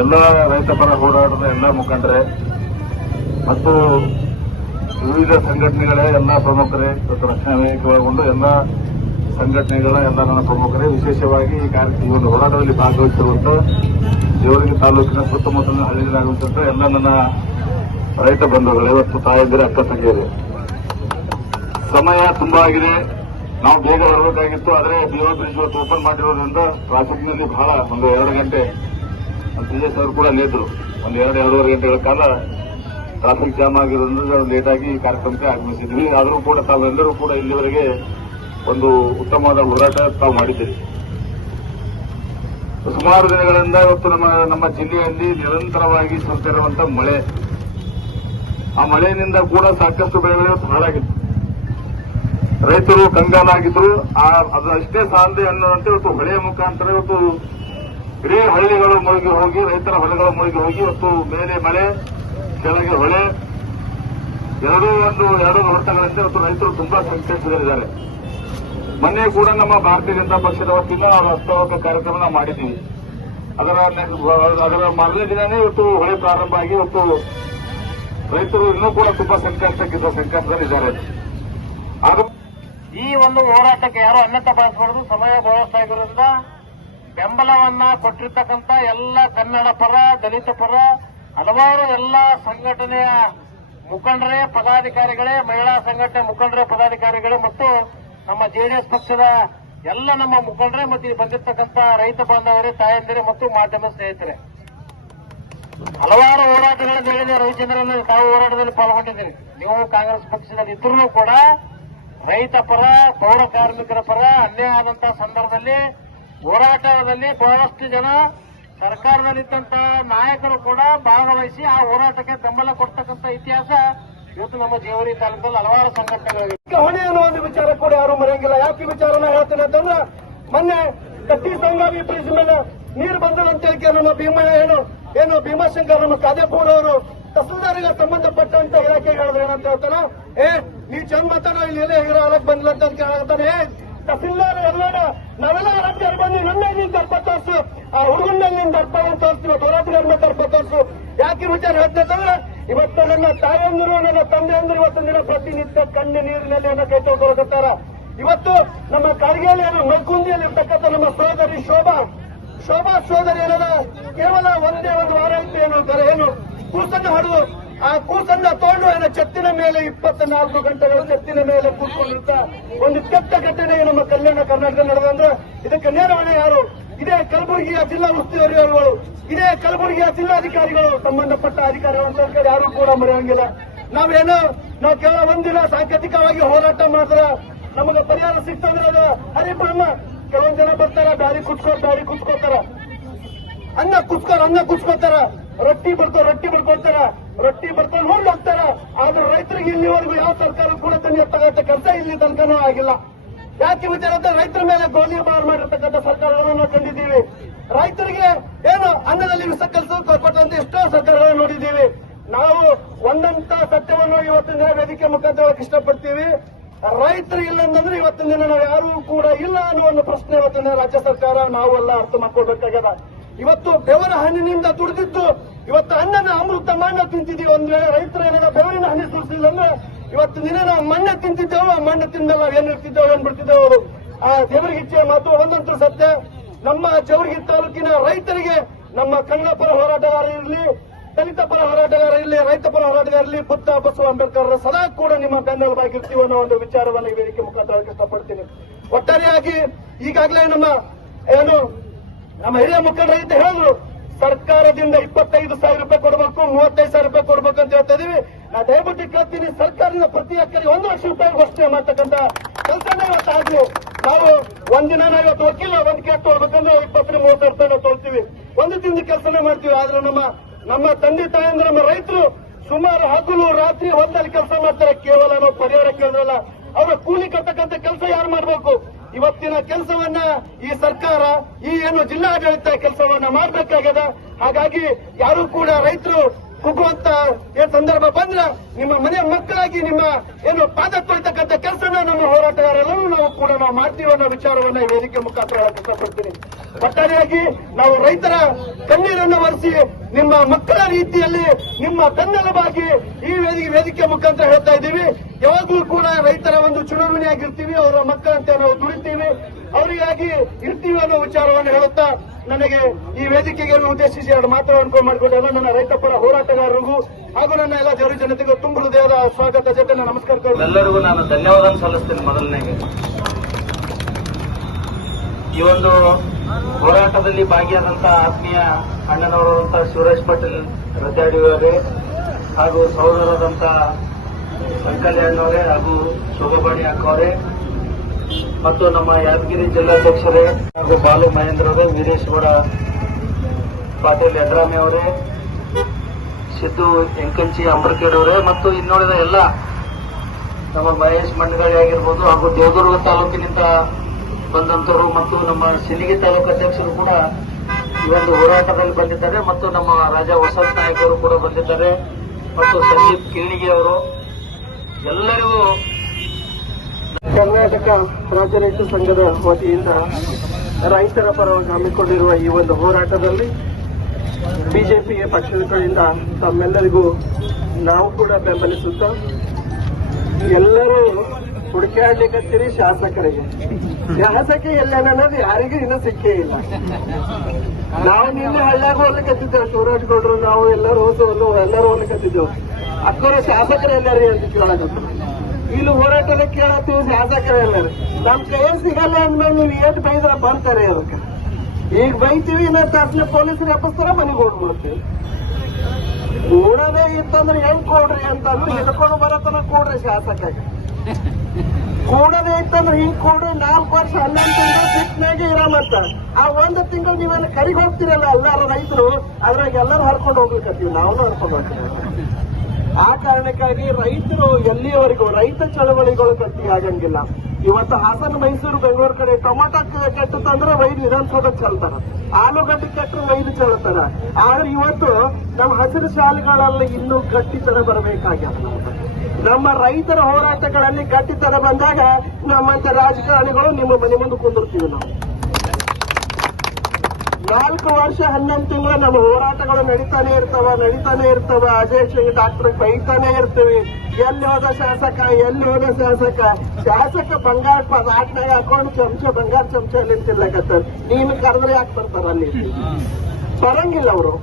ಎಲ್ಲ ರೈತ ಪರ ಹೋರಾಟದ ಎಲ್ಲ ಮುಖಂಡರೇ ಮತ್ತು ವಿವಿಧ ಸಂಘಟನೆಗಳ ಎಲ್ಲ ಪ್ರಮುಖರೇ ಇವತ್ತು ರಕ್ಷಣಾ ವೇದಿಕೆ ಒಳಗೊಂಡು ಎಲ್ಲ ಸಂಘಟನೆಗಳ ಎಲ್ಲ ನನ್ನ ಪ್ರಮುಖರೇ ವಿಶೇಷವಾಗಿ ಈ ಒಂದು ಹೋರಾಟದಲ್ಲಿ ಭಾಗವಹಿಸಿರುವಂತಹ ಜೇವರ್ಗಿ ತಾಲೂಕಿನ ಸುತ್ತಮುತ್ತಲಿನ ಹಳ್ಳಿಗಳಾಗುವಂತಹ ಎಲ್ಲ ನನ್ನ ರೈತ ಬಂಧುಗಳು ಇವತ್ತು ತಾಯಂದಿರ ಅಕ್ಕ ತಂಗಿಯರು. ಸಮಯ ತುಂಬಾ ಆಗಿದೆ, ನಾವು ಬೇಗ ಬರಬೇಕಾಗಿತ್ತು. ಆದರೆ ಬಿಒ ಬ್ರಿಡ್ಜ್ ಇವತ್ತು ಓಪನ್ ಮಾಡಿರೋದ್ರಿಂದ ಟ್ರಾಫಿಕ್ನಲ್ಲಿ ಬಹಳ ಒಂದು 2 ಗಂಟೆ ತೇಜಸ್ ಅವರು ಕೂಡ ಲೇಟ್ರು, ಒಂದು 2-2.5 ಗಂಟೆಗಳ ಕಾಲ ಟ್ರಾಫಿಕ್ ಜಾಮ್ ಆಗಿರೋದ್ರಿಂದ ಲೇಟ್ ಆಗಿ ಈ ಕಾರ್ಯಕ್ರಮಕ್ಕೆ ಆಗಮಿಸಿದ್ವಿ. ಆದರೂ ಕೂಡ ತಾವೆಲ್ಲರೂ ಕೂಡ ಇಲ್ಲಿವರೆಗೆ ಒಂದು ಉತ್ತಮವಾದ ಹೋರಾಟ ತಾವು ಮಾಡಿದ್ದೀರಿ. ಸುಮಾರು ದಿನಗಳಿಂದ ಇವತ್ತು ನಮ್ಮ ಜಿಲ್ಲೆಯಲ್ಲಿ ನಿರಂತರವಾಗಿ ಸುರಿತಿರುವಂತಹ ಮಳೆ, ಆ ಮಳೆಯಿಂದ ಕೂಡ ಸಾಕಷ್ಟು ಬೆಳೆಗಳು ಹಾಳಾಗಿತ್ತು. ರೈತರು ಕಂಗಾಲಾಗಿದ್ರು. ಅದು ಅಷ್ಟೇ ಸಾಲದೆ ಅನ್ನುವಂತೆ ಇವತ್ತು ಹೊಳೆಯ ಮುಖಾಂತರ ಇವತ್ತು ಇಡೀ ಹಳ್ಳಿಗಳು ಮುಳುಗಿ ಹೋಗಿ, ರೈತರ ಹೊಳೆಗಳು ಮುಳುಗಿ ಹೋಗಿ ಇವತ್ತು ಮೇಲೆ ಮಳೆ ಕೆಳಗೆ ಹೊಳೆ ಎರಡೂ ವರ್ಷಗಳಿಂದ ಇವತ್ತು ರೈತರು ತುಂಬಾ ಸಂಕಷ್ಟದಲ್ಲಿದ್ದಾರೆ. ಮೊನ್ನೆ ಕೂಡ ನಮ್ಮ ಭಾರತೀಯ ಜನತಾ ಪಕ್ಷದ ವತಿಯಿಂದ ನಾವು ರಸ್ತೋತ್ಸವ ಕಾರ್ಯಕ್ರಮ ಮಾಡಿದ್ದೀವಿ. ಅದರ ಮೊದಲನೇ ದಿನನೇ ಇವತ್ತು ಹೊಳೆ ಪ್ರಾರಂಭ ಆಗಿ ಇವತ್ತು ರೈತರು ಇನ್ನೂ ಕೂಡ ತುಂಬಾ ಸಂಕಷ್ಟದಲ್ಲಿದ್ದಾರೆ. ಈ ಒಂದು ಹೋರಾಟಕ್ಕೆ ಯಾರು ಅನ್ಯತಾ ಬಳಸಬಾರದು. ಸಮಯ ಬಹಳಷ್ಟು ಆಗಿರೋದ್ರಿಂದ ಬೆಂಬಲವನ್ನ ಕೊಟ್ಟಿರ್ತಕ್ಕಂಥ ಎಲ್ಲ ಕನ್ನಡ ಪರ, ದಲಿತ ಪರ ಹಲವಾರು ಎಲ್ಲ ಸಂಘಟನೆಯ ಮುಖಂಡರೇ, ಪದಾಧಿಕಾರಿಗಳೇ, ಮಹಿಳಾ ಸಂಘಟನೆ ಮುಖಂಡರೇ, ಪದಾಧಿಕಾರಿಗಳೇ ಮತ್ತು ನಮ್ಮ ಜೆಡಿಎಸ್ ಪಕ್ಷದ ಎಲ್ಲ ನಮ್ಮ ಮುಖಂಡರೇ ಮತ್ತು ಇಲ್ಲಿ ಬಂದಿರತಕ್ಕಂಥ ರೈತ ಬಾಂಧವರೇ, ತಾಯಂದಿರೇ ಮತ್ತು ಮಾಧ್ಯಮ ಸ್ನೇಹಿತರೆ, ಹಲವಾರು ಹೋರಾಟಗಳನ್ನು ಹೇಳಿದೆ. ರವಿಚಂದ್ರನ್ ತಾವು ಹೋರಾಟದಲ್ಲಿ ಪಾಲ್ಗೊಂಡಿದ್ದೀರಿ. ನೀವು ಕಾಂಗ್ರೆಸ್ ಪಕ್ಷದಲ್ಲಿ ಇದ್ರೂ ಕೂಡ ರೈತ ಪರ, ಪೌರ ಕಾರ್ಮಿಕರ ಪರ ಅನ್ಯಾಯ ಆದಂತಹ ಸಂದರ್ಭದಲ್ಲಿ ಹೋರಾಟದಲ್ಲಿ ಬಹಳಷ್ಟು ಜನ ಸರ್ಕಾರದಲ್ಲಿದ್ದಂತಹ ನಾಯಕರು ಕೂಡ ಭಾಗವಹಿಸಿ ಆ ಹೋರಾಟಕ್ಕೆ ಬೆಂಬಲ ಕೊಡ್ತಕ್ಕಂಥ ಇತಿಹಾಸ ಇವತ್ತು ನಮ್ಮ ಜೇವರ್ಗಿ ತಾಲೂಕಲ್ಲಿ ಹಲವಾರು ಸಂಘಟನೆಗಳಿವೆ. ಹೊಣೆ ಅನ್ನೋ ಒಂದು ವಿಚಾರ ಕೂಡ ಯಾರು ಮರೆಯಂಗಿಲ್ಲ. ಯಾಕೆ ವಿಚಾರನ ಹೇಳ್ತೇನೆ ಅಂತಂದ್ರೆ, ಮೊನ್ನೆ ಕಟ್ಟಿ ಸಂಗಾವಿ ಬ್ರಿಡ್ಜ್ ಮೇಲೆ ನೀರು ಬಂದದಂತ ನಮ್ಮ ಭೀಮಾಶಂಕರ್ ನಮ್ಮ ಕಾದೇಪುರ ಅವರು ತಹಸೀಲ್ದಾರ್ಗೆ ಸಂಬಂಧಪಟ್ಟಂತ ಇಲಾಖೆಗೆ ಹೇಳಿದ್ರೆ ಏನಂತ ಹೇಳ್ತಾನೆ, ನೀ ಚಂದ ಮಾತಾಡೋ ಇಲ್ಲಿ ಹೇಗಿರೋ ಹಾಲಕ್ ಬಂದಿಲ್ಲ ಅಂತ ಕೇಳ್ತಾನೆ. ತಹಸೀಲ್ದಾರ್ ಎಲ್ಲೋಡ ನಾವೆಲ್ಲ ರಾಜ್ಯರು ಬಂದು ನನ್ನ ನೀನ್ ದರ್ಪ ತೋರಿಸು, ಆ ಹುಡುಗನಲ್ಲಿ ನೀನ್ ದರ್ಪ ತೋರಿಸ್ತೀವಿ, ಹೋರಾಟಗಾರ ಮೇಲೆ ದರ್ಪ ತೋರಿಸು. ಯಾಕೆ ವಿಚಾರ ಹೇಳ್ತಂದ್ರೆ, ಇವತ್ತು ನನ್ನ ತಾಯಂದಿರು, ನನ್ನ ತಂದೆಯಂದಿರು ಇವತ್ತು ದಿನ ಪ್ರತಿನಿತ್ಯ ಕಣ್ಣು ನೀರಿನಲ್ಲಿ ಏನೋ ಕೈ ತೊಳ್ಕೊಳ್ತಾರ. ಇವತ್ತು ನಮ್ಮ ಕಾರಗಿಯಲ್ಲಿ ಮಲ್ಕುಂದಿಯಲ್ಲಿ ಇರ್ತಕ್ಕಂಥ ನಮ್ಮ ಸಹೋದರಿ ಶೋಭಾ ಸಹೋದರಿ ಏನದ ಕೇವಲ ಒಂದೇ ಒಂದು ವಾರ ಇತ್ತು ಏನು ಕೂಸನ್ನು ಹಡಿದು ಆ ಕೂಸನ್ನ ತೋಂಡು ಛತ್ತಿನ ಮೇಲೆ 24 ಗಂಟೆಗಳು ಛತ್ತಿನ ಮೇಲೆ ಕೂತ್ಕೊಂಡಿರ್ತ ಒಂದು ಕೆಟ್ಟ ಘಟನೆ ನಮ್ಮ ಕಲ್ಯಾಣ ಕರ್ನಾಟಕ ನಡೆದಂದ್ರೆ ಇದಕ್ಕೆ ನೇರ ಹೊಣೆ ಯಾರು? ಇದೇ ಕಲಬುರಗಿಯ ಜಿಲ್ಲಾ ಉಸ್ತುವಾರಿಗಳು, ಇದೇ ಕಲಬುರಗಿಯ ಜಿಲ್ಲಾಧಿಕಾರಿಗಳು, ಸಂಬಂಧಪಟ್ಟ ಅಧಿಕಾರಿಗಳು ಅಂತ ಯಾರು ಕೂಡ ಮರೆಯಂಗಿಲ್ಲ. ನಾವು ಕೇವಲ ಒಂದಿನ ಸಾಂಕೇತಿಕವಾಗಿ ಹೋರಾಟ ಮಾತ್ರ ನಮಗೆ ಪರಿಹಾರ ಸಿಗ್ತಂದ್ರೆ ಅದು ಹರಿಬ್ರಹ್ಮ. ಕೆಲವೊಂದು ಜನ ಬರ್ತಾರ, ದಾರಿ ಕುಚ್ಕೋತಾರ, ಅನ್ನ ಕುಚ್ಕೋತಾರ, ರೊಟ್ಟಿ ಬರ್ಕೊಳ್ತಾರ, ರೊಟ್ಟಿ ಬರ್ಕೊಂಡು ಹೊರಗೆ ಹೋಗ್ತಾರ. ಆದ್ರೆ ರೈತರಿಗೆ ಇಲ್ಲಿವರೆಗೂ ಯಾವ ಸರ್ಕಾರ ಕೂಡ ತನ್ನಂತ ಕೆಲಸ ಇಲ್ಲಿ ತನಕನೂ ಆಗಿಲ್ಲ. ಯಾಕೆ ವಿಚಾರ ಅಂತ, ರೈತರ ಮೇಲೆ ಗೋಲಿಬಾರ್ ಮಾಡಿರ್ತಕ್ಕಂಥ ಸರ್ಕಾರಗಳನ್ನು ಕಂಡಿದ್ದೀವಿ. ರೈತರಿಗೆ ಅನ್ನದಲ್ಲಿ ವಿಷ ಕೆಲಸ ಕೊಟ್ಟಂತ ಎಷ್ಟೋ ಸರ್ಕಾರಗಳನ್ನು ನೋಡಿದ್ದೀವಿ. ನಾವು ಒಂದಂತ ಸತ್ಯವನ್ನು ಇವತ್ತಿನ ವೇದಿಕೆ ಮುಖಾಂತರ ಇಷ್ಟಪಡ್ತೀವಿ. ರೈತರು ಇಲ್ಲ ಅಂತಂದ್ರೆ ಇವತ್ತಿನ ದಿನ ನಾವು ಯಾರೂ ಕೂಡ ಇಲ್ಲ ಅನ್ನೋ ಒಂದು ಪ್ರಶ್ನೆ ಇವತ್ತಿನ ರಾಜ್ಯ ಸರ್ಕಾರ ನಾವೆಲ್ಲ ಅರ್ಥ ಮಾಡ್ಕೊಳ್ಬೇಕಾಗ್ಯದ. ಇವತ್ತು ಬೆವರ ಹಣ್ಣಿನಿಂದ ದುಡಿದಿದ್ದು ಇವತ್ತು ಅನ್ನನ ಅಮೃತ ಮಣ್ಣ ತಿಂತಿದ್ದೀವಿ. ಒಂದ್ ವೇಳೆ ರೈತರು ಏನಾರ ಬೆವರಿನ ಹಣ್ಣಿ ಸುರಿಸಿಲ್ಲ ಅಂದ್ರೆ ಇವತ್ತು ದಿನ ನಾವು ಮಣ್ಣೆ ತಿಂತಿದ್ದೇವೆ. ಮಣ್ಣು ತಿಂದಲ್ಲ ಏನಿರ್ತಿದ್ದೇವೆ ಏನ್ಬಿಡ್ತಿದ್ದೇವೆ. ಆ ದೇವರಿಗೆ ಇಚ್ಛೆ ಮಾತು ಒಂದಂತೂ ಸತ್ಯ. ನಮ್ಮ ಜೇವರ್ಗಿ ತಾಲೂಕಿನ ರೈತರಿಗೆ ನಮ್ಮ ಕನ್ನಡ ಪರ ಹೋರಾಟಗಾರ ಇರಲಿ, ದಲಿತ ಪರ ಹೋರಾಟಗಾರ ಇರಲಿ, ರೈತ ಪರ ಹೋರಾಟಗಾರ ಇರಲಿ, ಬುದ್ಧ ಬಸವ ಅಂಬೇಡ್ಕರ್ ಸದಾ ಕೂಡ ನಿಮ್ಮ ಬೆನ್ನೆಲುಬಾಗಿರ್ತೀವಿ ಅನ್ನೋ ಒಂದು ವಿಚಾರವನ್ನು ವೇದಿಕೆ ಮುಖಾಂತರ ಇಷ್ಟಪಡ್ತೀನಿ. ಒಟ್ಟಾರೆಯಾಗಿ ಈಗಾಗಲೇ ನಮ್ಮ ಹಿರಿಯ ಮುಖಂಡರ ಅಂತ ಹೇಳಿದ್ರು, ಸರ್ಕಾರದಿಂದ 25,000 ರೂಪಾಯಿ ಕೊಡಬೇಕು, 35,000 ರೂಪಾಯಿ ಕೊಡಬೇಕು ಅಂತ ಹೇಳ್ತಾ ಇದೀವಿ. ನಾ ದಯವಿಟ್ಟು ಕೇಳ್ತೀನಿ, ಸರ್ಕಾರದಿಂದ ಪ್ರತಿ ಎಕರೆಗೆ 1 ಲಕ್ಷ ರೂಪಾಯಿ ಘೋಷಣೆ ಮಾಡ್ತಕ್ಕಂಥ ಕೆಲಸನೇ ಇವತ್ತಾಗ್ಲಿ. ನಾವು ಒಂದಿನ ಇವತ್ತು ವಕೀಲ ಒಂದು ಕೇಸ್ ತೊಗೊಳ್ಬೇಕಂದ್ರೆ 20-30 ರೂಪಾಯಿ ನಾವು ತೊಳ್ತೀವಿ, ಒಂದು ತಿಂದು ಕೆಲಸನೇ ಮಾಡ್ತೀವಿ. ಆದ್ರೆ ನಮ್ಮ ತಂದೆ ತಾಯಂದ್ರೆ ನಮ್ಮ ರೈತರು ಸುಮಾರು ಹಗಲು ರಾತ್ರಿ ಹೊತ್ತಲ್ಲಿ ಕೆಲಸ ಮಾಡ್ತಾರೆ. ಕೇವಲ ನಾವು ಪರಿಹಾರ ಕೇಳಿದ್ರಲ್ಲ, ಅವರ ಕೂಲಿ ಕಟ್ಟಕ್ಕಂತ ಕೆಲಸ ಯಾರು ಮಾಡಬೇಕು? ಇವತ್ತಿನ ಕೆಲಸವನ್ನ ಈ ಸರ್ಕಾರ, ಈ ಜಿಲ್ಲಾಡಳಿತ ಕೆಲಸವನ್ನ ಮಾಡಬೇಕಾಗದ. ಹಾಗಾಗಿ ಯಾರು ಕೂಡ ರೈತರು ಕುಗ್ಗುವಂತ ಏನ್ ಸಂದರ್ಭ ಬಂದ್ರ ನಿಮ್ಮ ಮನೆ ಮಕ್ಕಳಾಗಿ ನಿಮ್ಮ ಏನು ಪಾದ ತೊಳಿತಕ್ಕಂಥ ಕೆಲಸನ ನಮ್ಮ ಹೋರಾಟಗಾರರೆಲ್ಲರೂ ನಾವು ಮಾಡ್ತೀವಿ ಅನ್ನೋ ವಿಚಾರವನ್ನ ಈ ವೇದಿಕೆ ಮುಖಾಂತರ ಹೇಳಕ್ ಇಷ್ಟಪಡ್ತೀನಿ. ಒಟ್ಟಾರೆಯಾಗಿ ನಾವು ರೈತರ ಕಣ್ಣೀರನ್ನು ಒರೆಸಿ ನಿಮ್ಮ ಮಕ್ಕಳ ರೀತಿಯಲ್ಲಿ ನಿಮ್ಮ ಬೆನ್ನೆಲುಬಾಗಿ ಈ ವೇದಿಕೆ ಮುಖಾಂತರ ಹೇಳ್ತಾ ಇದ್ದೀವಿ. ಯಾವಾಗ್ಲೂ ಕೂಡ ರೈತರ ಒಂದು ಚುನಾವಣೆಯಾಗಿರ್ತೀವಿ, ಅವರ ಮಕ್ಕಳಂತೆ ನಾವು ದುಡಿತೀವಿ, ಅವರಿಗಾಗಿ ಇರ್ತೀವಿ ಅನ್ನೋ ವಿಚಾರವನ್ನು ಹೇಳುತ್ತಾ ನನಗೆ ಈ ವೇದಿಕೆಗೆ ಉದ್ದೇಶಿಸಿ ಎರಡು ಮಾತುಗಳನ್ನು ಮಾಡಿಕೊಂಡೆಲ್ಲ ನನ್ನ ರೈತ ಪರ ಹೋರಾಟಗಾರರಿಗೂ ಹಾಗೂ ನನ್ನ ಎಲ್ಲ ಜನ ಜನತೆಗೂ ತುಂಬ ಹೃದಯದ ಸ್ವಾಗತ ಜೊತೆ ನಮಸ್ಕಾರ. ಎಲ್ಲರಿಗೂ ನಾನು ಧನ್ಯವಾದ ಸಲ್ಲಿಸ್ತೇನೆ. ಮೊದಲನೇಗೆ ಈ ಒಂದು ಹೋರಾಟದಲ್ಲಿ ಭಾಗಿಯಾದಂತಹ ಆತ್ಮೀಯ ಅಣ್ಣನವರಾದಂಥ ಶಿವರಾಜ್ ಪಾಟೀಲ್ ರದ್ದಾಡಿಯವರೇ ಹಾಗೂ ಸಹೋದರರಾದಂಥ ಸಂಕಲ್ಯ ಅಣ್ಣವರೇ ಹಾಗೂ ಶೋಭಾಬಾಣಿ ಅಕ್ಕವರೇ ಮತ್ತು ನಮ್ಮ ಯಾದಗಿರಿ ಜಿಲ್ಲಾಧ್ಯಕ್ಷರೇ ಹಾಗೂ ಬಾಲು ಮಹೇಂದ್ರ ಅವರೇ, ವೀರೇಶ್ವರ ಪಾಟೀಲ್ ಯಡ್ರಾಮಿ ಅವರೇ, ಸಿದ್ದು ಎಂಕಂಚಿ ಅಂಬರ್ಕೇಡ್ ಅವರೇ ಮತ್ತು ಇನ್ನುಳಿದ ಎಲ್ಲ ನಮ್ಮ ಮಹೇಶ್ ಮಂಡಗಾಳಿ ಆಗಿರ್ಬೋದು ಹಾಗೂ ದೇವದುರ್ಗ ತಾಲೂಕಿನಿಂದ ಬಂದಂತವರು ಮತ್ತು ನಮ್ಮ ಸಿಂದಗಿ ತಾಲೂಕು ಅಧ್ಯಕ್ಷರು ಕೂಡ ಈ ಒಂದು ಹೋರಾಟದಲ್ಲಿ ಬಂದಿದ್ದಾರೆ ಮತ್ತು ನಮ್ಮ ರಾಜಾ ವಸಂತ ನಾಯಕ್ ಅವರು ಕೂಡ ಬಂದಿದ್ದಾರೆ ಮತ್ತು ಸಂದೀಪ್ ಕಿಣಿಗಿ ಅವರು ಎಲ್ಲರಿಗೂ ಕರ್ನಾಟಕ ರಾಜ್ಯ ರೈತ ಸಂಘದ ವತಿಯಿಂದ ರೈತರ ಪರವಾಗಿ ಹಮ್ಮಿಕೊಂಡಿರುವ ಈ ಒಂದು ಹೋರಾಟದಲ್ಲಿ ಬಿಜೆಪಿಗೆ ಪಕ್ಷದ ಕಡೆಯಿಂದ ತಮ್ಮೆಲ್ಲರಿಗೂ ನಾವು ಕೂಡ ಬೆಂಬಲಿಸುತ್ತಾ ಎಲ್ಲರೂ ಹುಡುಕಾಡ್ಲಿಕ್ಕತ್ತೀರಿ ಶಾಸಕರಿಗೆ. ಶಾಸಕ ಎಲ್ಲೇನನ್ನೋದು ಯಾರಿಗೂ ಇನ್ನೂ ಸಿಕ್ಕೇ ಇಲ್ಲ. ನಾವು ನಿನ್ನೆ ಹಳ್ಳ್ಯಾಗ ಹೋಗ್ಲಿಕ್ಕತ್ತಿದ್ದೇವೆ, ಶಿವರಾಜ್ ಗೌಡ್ರು ನಾವು ಎಲ್ಲರೂ ಎಲ್ಲರೂ ಹೋಗ್ಲಿಕ್ಕತ್ತಿದ್ದೇವೆ. ಅಕ್ಕರ ಶಾಸಕರು ಎಲ್ಲಾರಿ ಅಂತ ಕೇಳಕತ್ತ ಇಲ್ಲಿ ಹೋರಾಟದ ಕೇಳತ್ತೀವಿ, ಶಾಸಕರು ಎಲ್ಲರೂ ನಮ್ ಕೈಯ ಸಿಗಲ್ಲ ಅಂದ್ಮೇಲೆ ನೀವು ಏಟ್ ಬೈದ್ರ ಬರ್ತಾರೆ ಅದಕ್ಕೆ. ಈಗ ಬೈತೀವಿ, ಇನ್ನೊಂದು ತಕ್ಷಣ ಪೊಲೀಸರು ಎಪ್ಪಿಸ್ತಾರ, ಮನೆಗೆ ಹೋಗ್ಬಿಡ್ತೀವಿ. ಕೂಡದೇ ಇತ್ತಂದ್ರೆ ಹೆಂಗ್ ಕೊಡ್ರಿ ಅಂತಂದ್ರೆ ಹಿಡ್ಕೊಂಡು ಬರತನ ಕೊಡ್ರಿ ಶಾಸಕಾಗ. ಕೂಡದೇ ಇತ್ತಂದ್ರೆ ಹಿಂಗ್ ಕೊಡ್ರಿ 4 ವರ್ಷ 11 ತಿಂಗಳು ಬಿಟ್ನಾಗೆ ಇರಾಮಂತ. ಆ 1 ತಿಂಗಳು ನೀವೆಲ್ಲ ಕರಿಗ್ ಹೋಗ್ತಿರಲ್ಲ ಎಲ್ಲಾರು ರೈತರು, ಅದ್ರಾಗ ಎಲ್ಲರೂ ಹರ್ಕೊಂಡು ಹೋಗ್ಲಿಕ್ಕತ್ತೀವಿ, ನಾವು ಹರ್ಕೊಂಡು ಹೋಗ್ತೀವಿ. ಆ ಕಾರಣಕ್ಕಾಗಿ ರೈತರು ಎಲ್ಲಿಯವರೆಗೂ ರೈತ ಚಳವಳಿಗಳು ಗಟ್ಟಿ ಆಗಂಗಿಲ್ಲ. ಇವತ್ತು ಹಾಸನ, ಮೈಸೂರು, ಬೆಂಗಳೂರು ಕಡೆ ಟೊಮಾಟೊ ಕೆಟ್ಟಂದ್ರೆ ವೈದ್ಯ ವಿಧಾನಸೌಧ ಚೆಲ್ತಾರ, ಆಲೂಗಡ್ಡೆ ಕೆಟ್ಟರು ವೈದ್ಯ ಚೆಲ್ತಾರ. ಆದ್ರೆ ಇವತ್ತು ನಮ್ಮ ಹಸಿರು ಶಾಲೆಗಳಲ್ಲಿ ಇನ್ನೂ ಗಟ್ಟಿತನ ಬರಬೇಕಾಗ್ಯದ. ನಮ್ಮ ರೈತರ ಹೋರಾಟಗಳಲ್ಲಿ ಗಟ್ಟಿತನ ಬಂದಾಗ ನಮ್ಮಂತ ರಾಜಕಾರಣಿಗಳು ನಿಮ್ಮ ಮನೆ ಮುಂದೆ ಕುಂದಿರ್ತೀವಿ. ನಾವು 4 ವರ್ಷ 11 ತಿಂಗಳು ನಮ್ಮ ಹೋರಾಟಗಳು ನಡೀತಾನೆ ಇರ್ತಾವ. ಅಜಯ್ ಸಿಂಗ್ ಡಾಕ್ಟರ್ ಬೈತಾನೆ ಇರ್ತೀವಿ. ಎಲ್ಲಿ ಹೋದ ಶಾಸಕ ಬಂಗಾರ ಆಟ್ನಾಗ ಹಾಕೊಂಡು ಬಂಗಾರ ಚಮಚ ಅಲ್ಲಿ ತಿನ್ಲಕತ್ತಾರ. ನೀನು ಕರೆದ್ರೆ ಯಾಕೆ ಬರ್ತಾರ? ಅಲ್ಲಿ ಬರಂಗಿಲ್ಲ ಅವರು.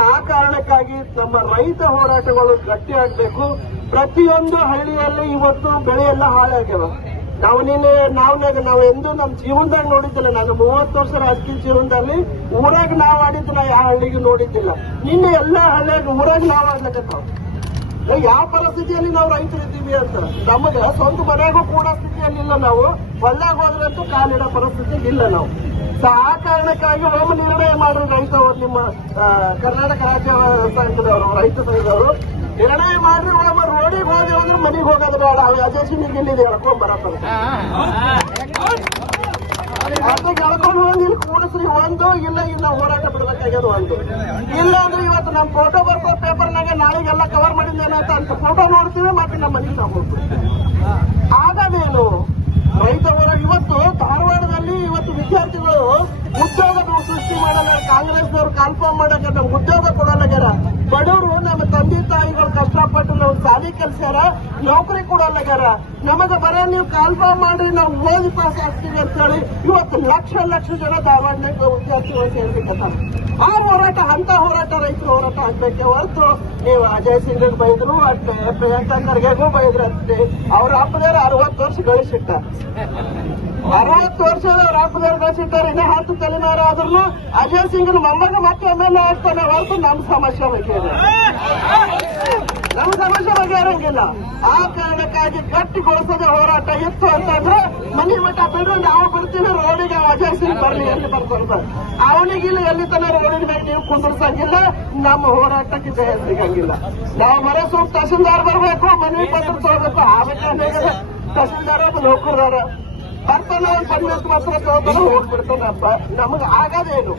ಆ ಕಾರಣಕ್ಕಾಗಿ ನಮ್ಮ ರೈತ ಹೋರಾಟಗಳು ಗಟ್ಟಿ ಆಗ್ಬೇಕು. ಪ್ರತಿಯೊಂದು ಹಳ್ಳಿಯಲ್ಲಿ ಇವತ್ತು ಬೆಳೆ ಎಲ್ಲ ಹಾಳಾಗ್ಯವ. ನಾವು ಎಂದೂ ನಮ್ಮ ಜೀವನದಾಗ ನೋಡಿದ್ದಿಲ್ಲ. ನಾನು 30 ವರ್ಷ ರಾಜಕೀಯ ಜೀವನದಲ್ಲಿ ಊರಾಗ ನಾವು ಆಡಿದ್ದಿಲ್ಲ, ಯಾವ ಹಳ್ಳಿಗೂ ನೋಡಿದ್ದಿಲ್ಲ. ನಿನ್ನೆ ಎಲ್ಲ ಹಳ್ಳಿಯಾಗ ಊರಾಗ ನಾವು ಆಡ್ಲಕತ್ತಾವ. ಯಾವ ಪರಿಸ್ಥಿತಿಯಲ್ಲಿ ನಾವು ರೈತರಿದ್ದೀವಿ ಅಂತ ನಮಗೆ ಸ್ವಂತ ಮನೆಗೂ ಕೂಡ ಸ್ಥಿತಿಯಲ್ಲಿಲ್ಲ. ನಾವು ಹೊಲ್ಲಾಗ ಹೋದ್ರಂತೂ ಕಾಲಿಡೋ ಪರಿಸ್ಥಿತಿ ಇಲ್ಲ ನಾವು. ಆ ಕಾರಣಕ್ಕಾಗಿ ಒಮ್ಮೆ ನಿರ್ಣಯ ಮಾಡ್ರಿ ರೈತ, ನಿಮ್ಮ ಕರ್ನಾಟಕ ರಾಜ್ಯ ಸಂಘದವರು, ರೈತ ಸಂಘದವರು ನಿರ್ಣಯ ಮಾಡ್ರಿ. ಒಮ್ಮೆ ರೋಡಿಗೆ ಹೋಗಿ ಹೋದ್ರೆ ಮನೆಗೆ ಹೋಗೋದು ಬೇಡ. ಅಜಯ್ ಸಿಂಗ್ ಇಲ್ಲಿದೆ ಎಳ್ಕೊಂಡ್ ಬರತ್ತ ಅದಕ್ಕೆ ಎಳ್ಕೊಂಡು ಹೋಗಿ ಇಲ್ಲಿ ಕೂಡಿಸ್ರಿ. ಒಂದು ಇಲ್ಲ ಹೋರಾಟ ಬಿಡ್ಬೇಕಾಗ್ಯದ. ಒಂದು ಇಲ್ಲ ಅಂದ್ರೆ ಇವತ್ತು ನಮ್ಮ ಫೋಟೋ ಬರ್ಕೋ ಪೇಪರ್ನಾಗ ನಾಳೆಗೆಲ್ಲ ಕವರ್ ಮಾಡಿದ್ದೇನಂತ ಅಂತ ಫೋಟೋ ನೋಡ್ತೀವಿ, ಮತ್ತೆ ನಮ್ಮ ಮನೆಗೆ ನಾವು ಹೋಗ್ತೀವಿ. ಆಗದೇನು ರೈತ ಹೋರಾಟ? ಇವತ್ತು ಧಾರವಾಡದಲ್ಲಿ ವಿದ್ಯಾರ್ಥಿಗಳು ಉದ್ಯೋಗ ಸೃಷ್ಟಿ ಮಾಡಲ್ಲ. ಕಾಂಗ್ರೆಸ್ನವ್ರು ಕನ್ಫರ್ಮ್ ಮಾಡಕ ನಮ್ಗೆ ಉದ್ಯೋಗ ಕೊಡಲ್ಲಾಗ್ಯಾರ. ಬಡವರು ನಮ್ಮ ತಂದೆ ತಾಯಿಗಳು ಕಷ್ಟಪಟ್ಟು ನಾವು ಶಾಲೆ ಕಲ್ಸ್ಯಾರ, ನೌಕರಿ ಕೊಡಲ್ಲಾಗ್ಯಾರ. ನಮಗೆ ಬರ ನೀವು ಕನ್ಫರ್ಮ್ ಮಾಡ್ರಿ, ನಾವು ಓದಿ ಪಾಸ್ ಆಗ್ತೀವಿ ಅಂತ ಹೇಳಿ ಇವತ್ತು ಲಕ್ಷ ಜನ ಧಾರವಾಡನಾಗ ವಿದ್ಯಾರ್ಥಿಗಳು ಸೇರ್ಬೇಕಂತ. ಆ ಹೋರಾಟ ಅಂತ ಹೋರಾಟ ರೈತರು ಹೋರಾಟ ಆಗ್ಬೇಕೆ ಹೊರತು ನೀವು ಅಜಯ್ ಸಿಂಗ್ ಬೈದ್ರು, ಪ್ರಿಯಾಂಕಾ ಖರ್ಗೆಗೂ ಬೈದ್ರು ಅಷ್ಟೇ. ಅವ್ರ ಅಪ್ಪದೇವ್ರ 60 ವರ್ಷ ಗಳಿಸಿಟ್ಟ. 60 ವರ್ಷದ ಅವ್ರ ಅಪ್ಪದೇವ್ರು ಗಳಿಸಿಟ್ಟಾರೆ. ಇನ್ನ 10 ತಲೆಮಾರು ಆದ್ರೂ ಅಜಯ್ ಸಿಂಗ್ ಮೊಮ್ಮಗ ಮತ್ತೆ ಎಮ್ಎಲ್ಎ ಆಗ್ತಾನೆ ಹೊರತು ನಮ್ಮ ಸಮಸ್ಯೆ ಬಗೆಹರಂಗಿಲ್ಲ. ಆ ಕಾರಣಕ್ಕಾಗಿ ಗಟ್ಟಿಗೊಳಿಸದ ಹೋರಾಟ ಇತ್ತು ಅಂತಂದ್ರೆ ಮನೆ ಮಠ ಬಿಡ್ರು, ನಾವು ಬಿಡ್ತೀವಿ ರೋಡಿಗೆ. ಅಜಯ್ ಸಿಂಗ್ ಬರ್ಲಿ, ಎಲ್ಲಿ ಬರ್ತಾರೆ ಅವನಿಗಿಲ್ಲ, ಎಲ್ಲಿ ತನ ರೋಡಿನ ಮೇಲೆ ನೀವು ಕುಂದಿರ್ಸಂಗಿಲ್ಲ. ನಮ್ಮ ಹೋರಾಟಕ್ಕೆ ಜಯ ಸಿಗಂಗಿಲ್ಲ. ನಾವು ಮನೆ ಸೂಟ್ ತಹಸೀಲ್ದಾರ್ ಬರ್ಬೇಕು, ಮನೆ ಪತ್ರ ತಗೋಬೇಕು. ಆಗಬೇಕಾಗ ತಹಸೀಲ್ದಾರ ನೌಕರದಾರ ಬರ್ತಾನ, ಪಂಚಾಯತ್ ಮಾತ್ರ ತಗೋತಾನ, ಹೋಗ್ಬಿಡ್ತಾನಪ್ಪ. ನಮಗೆ ಆಗದೇನು?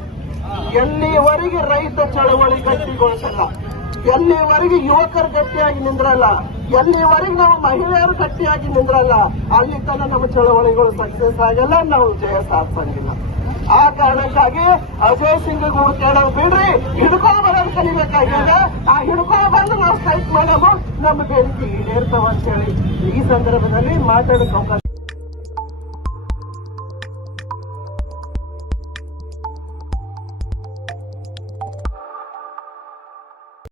ಎಲ್ಲಿವರೆಗೆ ರೈತ ಚಳವಳಿ ಗಟ್ಟಿಗೊಳಿಸಲ್ಲ, ಎಲ್ಲಿವರೆಗೆ ಯುವಕರು ಗಟ್ಟಿಯಾಗಿ ನಿಂದ್ರಲ್ಲ, ಎಲ್ಲಿವರೆಗೆ ನಾವು ಮಹಿಳೆಯರು ಗಟ್ಟಿಯಾಗಿ ನಿಂದ್ರಲ್ಲ, ಅಲ್ಲಿ ತನಕ ನಮ್ಮ ಚಳವಳಿಗಳು ಸಕ್ಸಸ್ ಆಗಲ್ಲ, ನಾವು ಜಯ ಸಾಧಿಸಂಗಿಲ್ಲ. ಆ ಕಾರಣಕ್ಕಾಗಿ ಅಜಯ್ ಸಿಂಗ್ ಗೂಡು ಕೇಳೋದು ಬಿಡ್ರಿ, ಹಿಡ್ಕೊಂಡ್ ಬರೋದು ಕಲಿಬೇಕಾಗ್ಯದ. ಆ ಹಿಡ್ಕೊಂಡ್ ಬಂದು ನಾವು ಸ್ಟ್ರೈಕ್ ಮಾಡೋದು ನಮ್ಮ ಬೇಡಿಕೆ ಈಡೇರ್ತಾವ ಅಂತ ಹೇಳಿ ಈ ಸಂದರ್ಭದಲ್ಲಿ ಮಾತಾಡೋಕೆ ಅವಕಾಶ